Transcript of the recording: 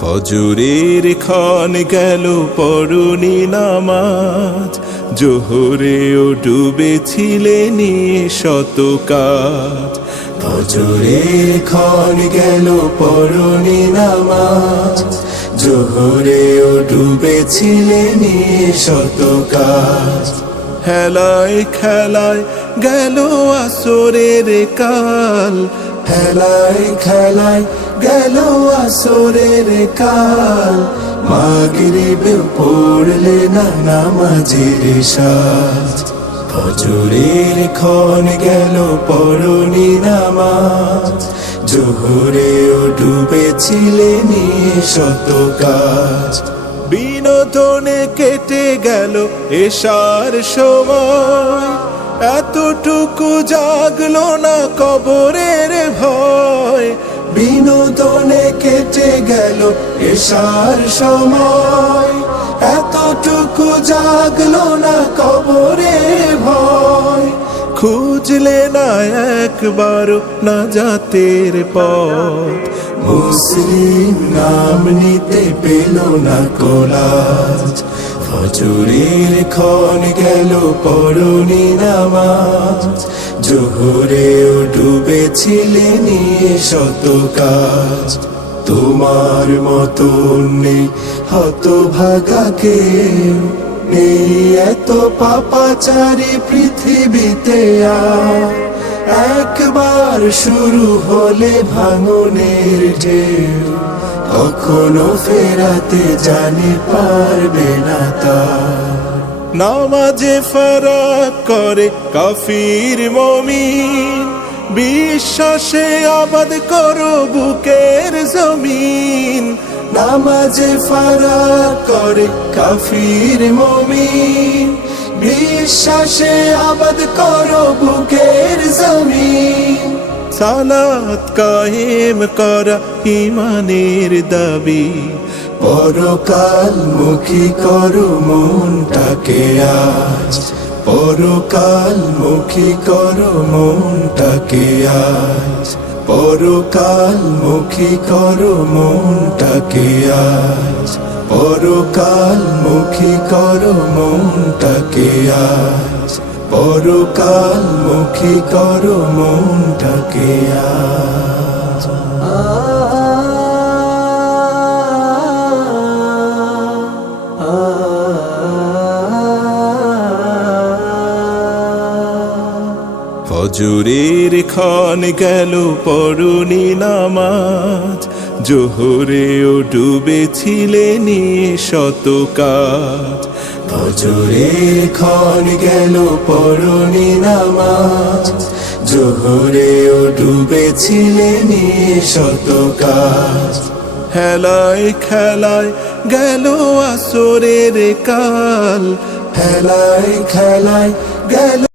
ফজরের ক্ষণ গেল পরনি নামাজ। জোহরেও ডুবেছিলে নিয়ে শত কাজ। ফজরের ক্ষণ গেল পরনি নামাজ। জোহরেও ডুবেছিলে নিয়ে শত কাজ। হেলায় খেলায় গেল আসরের কাল। হেলায় খেলায় গেল আসরের কাল। মাগরিবে পড়লে না নামাজের সাজ। ফজরের ক্ষণ গেল পরনি নামাজ। জোহরেও ডুবেছিলে নিয়ে শত কাজ। বিনোদনে কেটে গেল এসার সময়। এতটুকু জাগলো না কবরের ভয়। বিনোদনে কেটে গেল এসার সময়। এতটুকু জাগলো না কবরের ভয়। খুঁজলে না একবার না জাতের পথ। মুসলিম নাম নিতে পেল না কোলাজ। ফজরের ক্ষণ গেল পরনি নামাজ। জোহরেও ডুবেছিলে নিয়ে শত কাজ। তোমার মতন নেই হত ভাগা কেউ। নেই এত পাপাচারী পৃথিবীতে আর একবার শুরু হলে ভাঙনের ঢেউ কখনো ফেরাতে জানি পারবে না তার নামাজে ফারাক করে কাফির মমিন, বিশ্বাসে আবাদ করো বুকের জমিন। নামাজে ফারাক করে কাফির মমিন। বিশ্বাসে আবাদ করো বুকের জমিন। সালাত কায়েম করা ইমানের দাবি। পরকাল মুখী করো মনটাকে আজ। পরকাল মুখী করো মনটাকে আজ। পরকাল মুখী করো মনটাকে আজ। পরকাল মুখী করো মনটাকে আজ। পরকাল মুখী করো মনটাকে আজ। ফজরের ক্ষণ গেল পরনি নামাজ। জোহরেও ডুবেছিলে নিয়ে শত কাজ। ফজরের ক্ষণ গেল পরনি নামাজ। জোহরেও ডুবেছিলে নিয়ে শত কাজ। হেলায় খেলায় গেল আসরের কাল। হেলায় খেলায় গেল